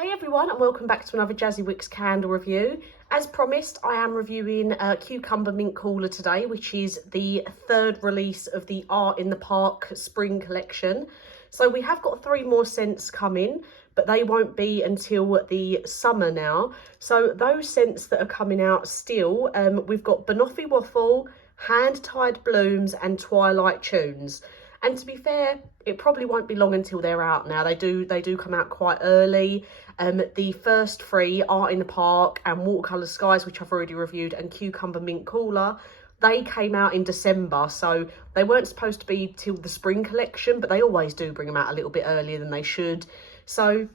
Hey everyone, and welcome back to another Jazzy Wicks candle review. As promised, I am reviewing Cucumber Mint Cooler today, which is the third release of the Art in the Park spring collection. So we have got 3 more scents coming, but they won't be until the summer now. So those scents that are coming out still, we've got Banoffee Waffle, Hand Tied Blooms and Twilight Tunes. And to be fair, it probably won't be long until they're out now. They do come out quite early. The first 3, Art in the Park and Watercolour Skies, which I've already reviewed, and Cucumber Mint Cooler, they came out in December. So they weren't supposed to be till the spring collection, but they always do bring them out a little bit earlier than they should. So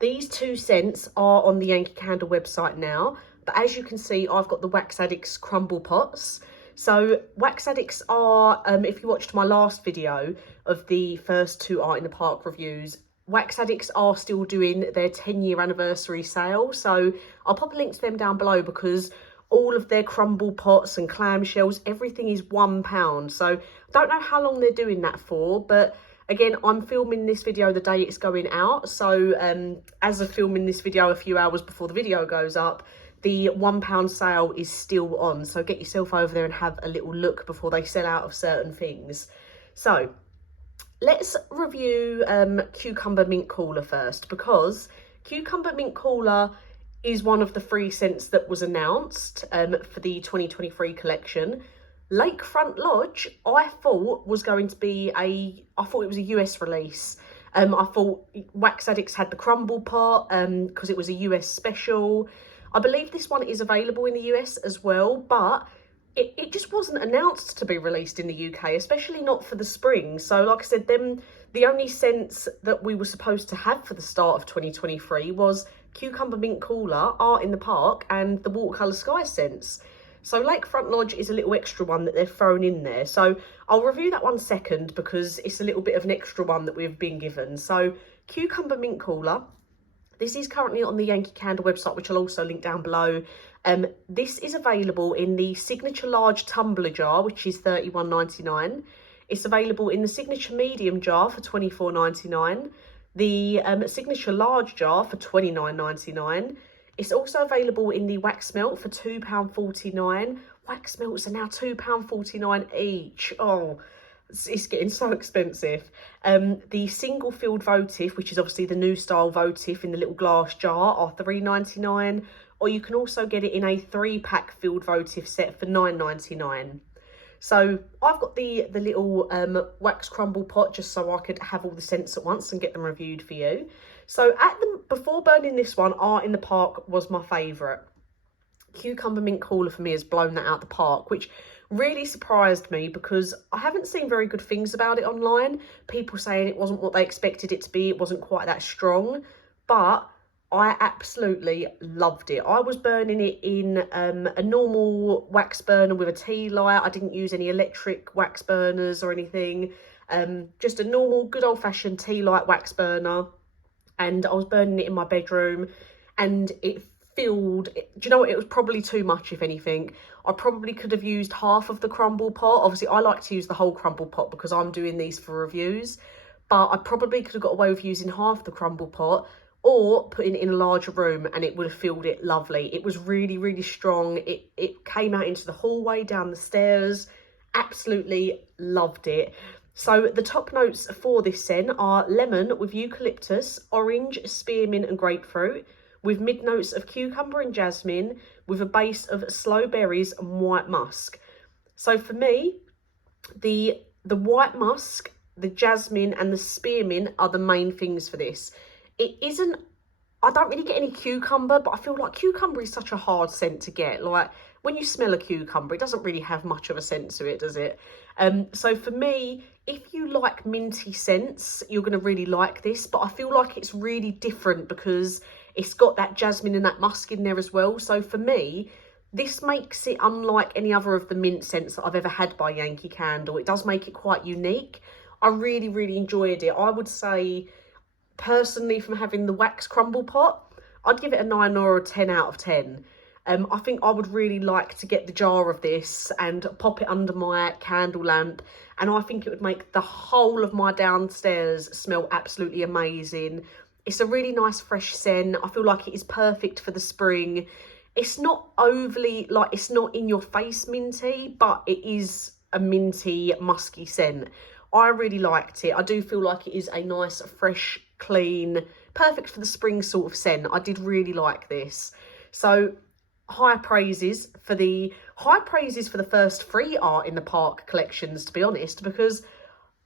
these 2 scents are on the Yankee Candle website now. But as you can see, I've got the Wax Addicts crumble pots. So Wax Addicts are, if you watched my last video of the first 2 Art in the Park reviews, Wax Addicts are still doing their 10-year anniversary sale. So I'll pop a link to them down below because all of their crumble pots and clamshells, everything is £1. So I don't know how long they're doing that for, but again, I'm filming this video the day it's going out. So as of filming this video a few hours before the video goes up, the £1 sale is still on, so get yourself over there and have a little look before they sell out of certain things. So let's review Cucumber Mint Cooler first, because Cucumber Mint Cooler is one of the 3 scents that was announced for the 2023 collection. Lakefront Lodge, I thought was going to be I thought it was a US release. I thought Wax Addicts had the crumble pot because it was a US special. I believe this one is available in the US as well, but it just wasn't announced to be released in the UK, especially not for the spring. So like I said, the only scents that we were supposed to have for the start of 2023 was Cucumber Mint Cooler, Art in the Park and the Watercolour Sky scents. So Lakefront Lodge is a little extra one that they've thrown in there. So I'll review that one second because it's a little bit of an extra one that we've been given. So Cucumber Mint Cooler. This is currently on the Yankee Candle website, which I'll also link down below. This is available in the Signature Large Tumbler jar, which is $31.99. It's available in the Signature Medium jar for $24.99. The Signature Large jar for $29.99. It's also available in the Wax Melt for £2.49. Wax Melts are now £2.49 each. Oh, it's getting so expensive. The single filled votive, which is obviously the new style votive in the little glass jar, are $3.99, or you can also get it in a 3-pack filled votive set for $9.99. So I've got the little wax crumble pot just so I could have all the scents at once and get them reviewed for you. So before burning this one, Art in the Park was my favourite. Cucumber Mint Cooler for me has blown that out the park, which really surprised me because I haven't seen very good things about it online. People saying it wasn't what they expected it to be, it wasn't quite that strong, but I absolutely loved it. I was burning it in a normal wax burner with a tea light. I didn't use any electric wax burners or anything, just a normal good old-fashioned tea light wax burner, and I was burning it in my bedroom, and it filled, do you know what, it was probably too much. If anything, I probably could have used half of the crumble pot. Obviously I like to use the whole crumble pot because I'm doing these for reviews, but I probably could have got away with using half the crumble pot or putting it in a larger room and it would have filled it lovely. It was really strong. It came out into the hallway, down the stairs. Absolutely loved it. So the top notes for this scent are lemon with eucalyptus, orange, spearmint and grapefruit, with mid notes of cucumber and jasmine, with a base of sloe berries and white musk. So for me, the white musk, the jasmine and the spearmint are the main things for this. It isn't, I don't really get any cucumber, but I feel like cucumber is such a hard scent to get. Like when you smell a cucumber, it doesn't really have much of a scent to it, does it? So for me, if you like minty scents, you're going to really like this, but I feel like it's really different because it's got that jasmine and that musk in there as well. So for me, this makes it unlike any other of the mint scents that I've ever had by Yankee Candle. It does make it quite unique. I really enjoyed it. I would say, personally, from having the wax crumble pot, I'd give it a 9 or a 10 out of 10. I think I would really like to get the jar of this and pop it under my candle lamp, and I think it would make the whole of my downstairs smell absolutely amazing. It's a really nice fresh scent. I feel like it is perfect for the spring. It's not overly, like, it's not in your face minty, but it is a minty, musky scent. I really liked it. I do feel like it is a nice, fresh, clean, perfect for the spring sort of scent. I did really like this. So high praises for the first 3 Art in the Park collections, to be honest, because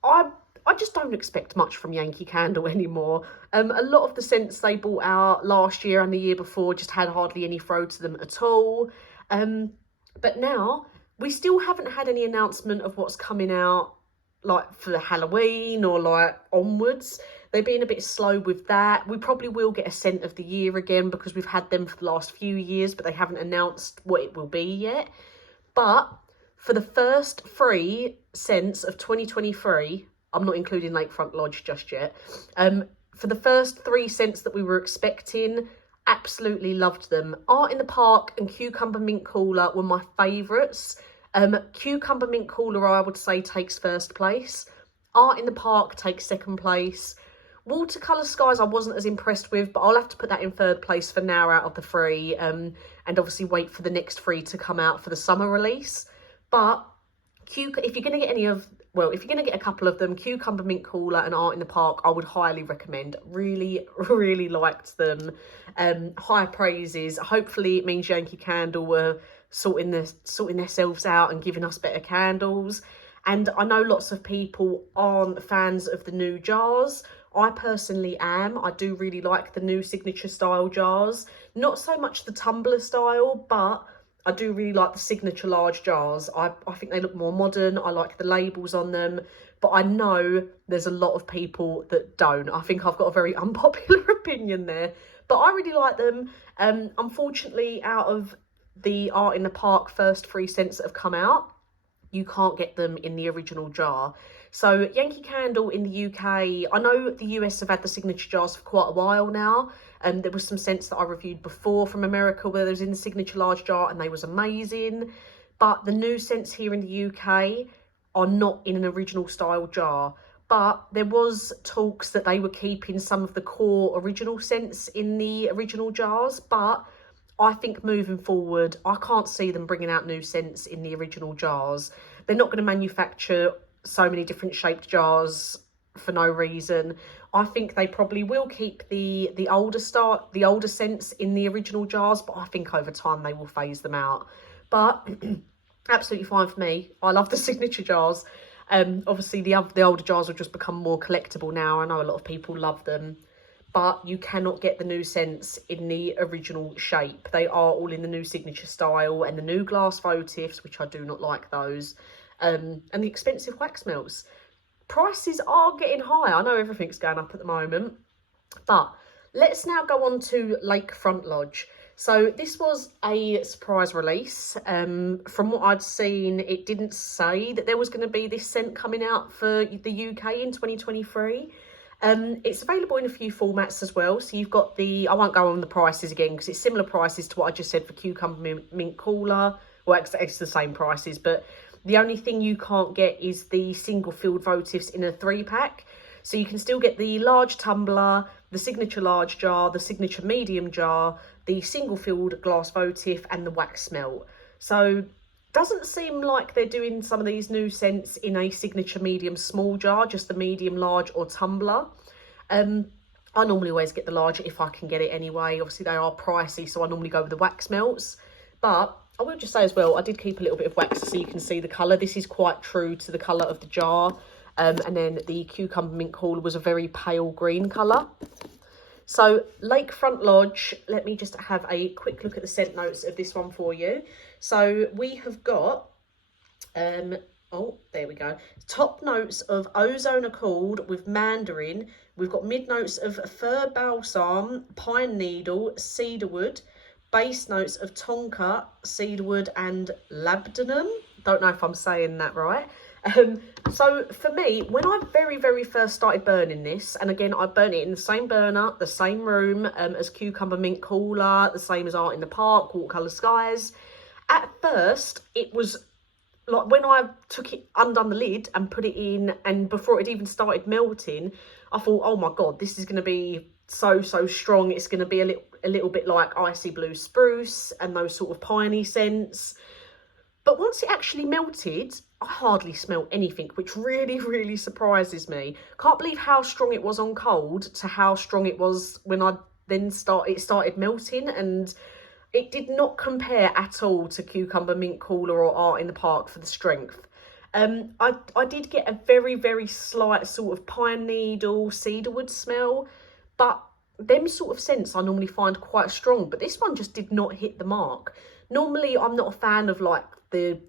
I just don't expect much from Yankee Candle anymore. A lot of the scents they brought out last year and the year before just had hardly any throw to them at all. But now we still haven't had any announcement of what's coming out, like for Halloween or like onwards. They've been a bit slow with that. We probably will get a scent of the year again because we've had them for the last few years, but they haven't announced what it will be yet. But for the first 3 scents of 2023, I'm not including Lakefront Lodge just yet. For the first 3 scents that we were expecting, absolutely loved them. Art in the Park and Cucumber Mint Cooler were my favourites. Cucumber Mint Cooler, I would say, takes first place. Art in the Park takes second place. Watercolour Skies I wasn't as impressed with, but I'll have to put that in third place for now out of the 3. And obviously wait for the next 3 to come out for the summer release. But if you're going to get if you're going to get a couple of them, Cucumber Mint Cooler and Art in the Park, I would highly recommend. Really, really liked them. High praises. Hopefully it means Yankee Candle were sorting themselves out and giving us better candles. And I know lots of people aren't fans of the new jars. I personally am. I do really like the new signature style jars. Not so much the tumbler style, but I do really like the signature large jars. I think they look more modern. I like the labels on them. But I know there's a lot of people that don't. I think I've got a very unpopular opinion there. But I really like them. Unfortunately, out of the Art in the Park first 3 scents that have come out, you can't get them in the original jar. So Yankee Candle in the UK, I know the US have had the signature jars for quite a while now. And there was some scents that I reviewed before from America where they was in the signature large jar and they was amazing. But the new scents here in the UK are not in an original style jar. But there was talks that they were keeping some of the core original scents in the original jars. But I think moving forward, I can't see them bringing out new scents in the original jars. They're not going to manufacture so many different shaped jars for no reason. I think they probably will keep the older scents in the original jars, but I think over time they will phase them out. But absolutely fine for me. I love the signature jars. Obviously the older jars have just become more collectible now. I know a lot of people love them, but you cannot get the new scents in the original shape. They are all in the new signature style and the new glass votives, which I do not like those, and the expensive wax melts. Prices are getting high. I know everything's going up at the moment, but let's now go on to Lakefront Lodge. So this was a surprise release. From what I'd seen, it didn't say that there was going to be this scent coming out for the UK in 2023. It's available in a few formats as well. So you've got I won't go on the prices again because it's similar prices to what I just said for Cucumber Mint Cooler. Well, it's the same prices, but the only thing you can't get is the single filled votives in a 3-pack. So you can still get the large tumbler, the signature large jar, the signature medium jar, the single filled glass votive and the wax melt. So doesn't seem like they're doing some of these new scents in a signature medium small jar, just the medium large or tumbler. I normally always get the large if I can get it anyway. Obviously they are pricey, so I normally go with the wax melts. But I will just say as well, I did keep a little bit of wax so you can see the colour. This is quite true to the colour of the jar. And then the Cucumber Mint Cooler was a very pale green colour. So Lakefront Lodge, let me just have a quick look at the scent notes of this one for you. So we have got, oh, there we go. Top notes of ozone accord with mandarin. We've got mid notes of fir balsam, pine needle, cedarwood. Base notes of tonka, cedarwood and labdanum. Don't know if I'm saying that right. So for me, when I very, very first started burning this, and again, I burnt it in the same burner, the same room as Cucumber Mint Cooler, the same as Art in the Park, Watercolour Skies. At first, it was like when I took it, undone the lid and put it in, and before it even started melting, I thought, oh my God, this is going to be so strong. It's going to be a little bit like icy blue spruce and those sort of piney scents. But once it actually melted, I hardly smelled anything, which really surprises me. Can't believe how strong it was on cold to how strong it was when it started melting, and it did not compare at all to Cucumber Mint Cooler or Art in the Park for the strength. I did get a very slight sort of pine needle, cedarwood smell, but them sort of scents I normally find quite strong, but this one just did not hit the mark. Normally, I'm not a fan of like the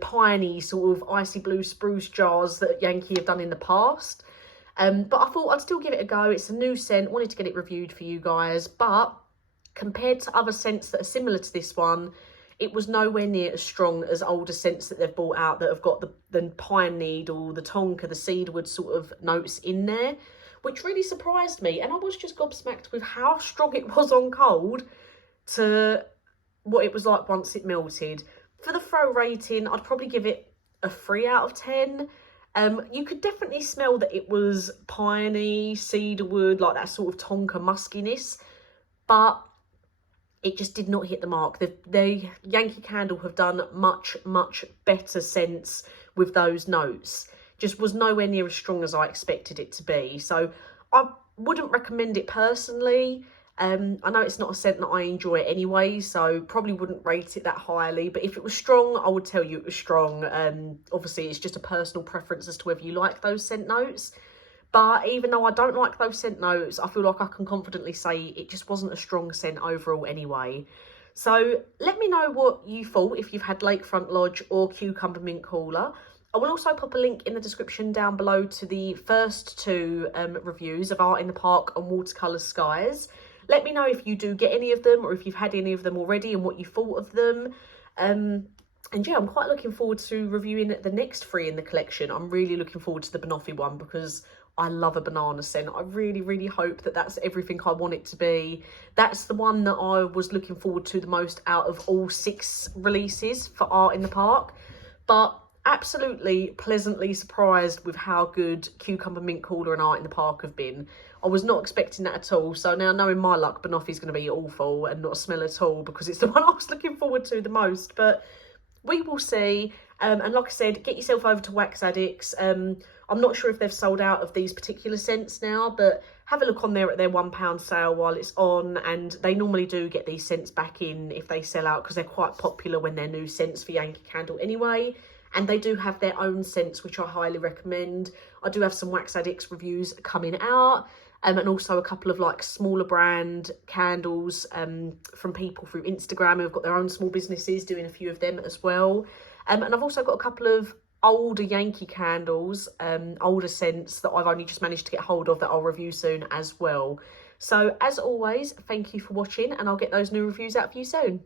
piney sort of icy blue spruce jars that Yankee have done in the past. But I thought I'd still give it a go. It's a new scent, wanted to get it reviewed for you guys, but compared to other scents that are similar to this one, it was nowhere near as strong as older scents that they've brought out that have got the pine needle, the tonka, the cedarwood sort of notes in there, which really surprised me. And I was just gobsmacked with how strong it was on cold to what it was like once it melted. For the throw rating, I'd probably give it a 3 out of 10. You could definitely smell that it was piney, cedarwood, like that sort of tonka muskiness, but it just did not hit the mark. The Yankee Candle have done much better scents with those notes. Just was nowhere near as strong as I expected it to be. So I wouldn't recommend it personally. I know it's not a scent that I enjoy anyway, so probably wouldn't rate it that highly. But if it was strong, I would tell you it was strong. Obviously, it's just a personal preference as to whether you like those scent notes. But even though I don't like those scent notes, I feel like I can confidently say it just wasn't a strong scent overall anyway. So let me know what you thought if you've had Lakefront Lodge or Cucumber Mint Cooler. I will also pop a link in the description down below to the first two reviews of Art in the Park and Watercolour Skies. Let me know if you do get any of them or if you've had any of them already and what you thought of them. And yeah, I'm quite looking forward to reviewing the next 3 in the collection. I'm really looking forward to the banoffee one because I love a banana scent. I really hope that that's everything I want it to be. That's the one that I was looking forward to the most out of all 6 releases for Art in the Park. But absolutely pleasantly surprised with how good Cucumber Mint Cooler and Art in the Park have been. I was not expecting that at all. So now, knowing my luck, banoffee is going to be awful and not smell at all because it's the one I was looking forward to the most. But we will see. And like I said, get yourself over to Wax Addicts. I'm not sure if they've sold out of these particular scents now, but have a look on there at their £1 sale while it's on. And they normally do get these scents back in if they sell out because they're quite popular when they're new scents for Yankee Candle anyway. And they do have their own scents, which I highly recommend. I do have some Wax Addicts reviews coming out. And also a couple of like smaller brand candles from people through Instagram who've got their own small businesses, doing a few of them as well. And I've also got a couple of older Yankee candles, older scents that I've only just managed to get hold of that I'll review soon as well. So as always, thank you for watching and I'll get those new reviews out for you soon.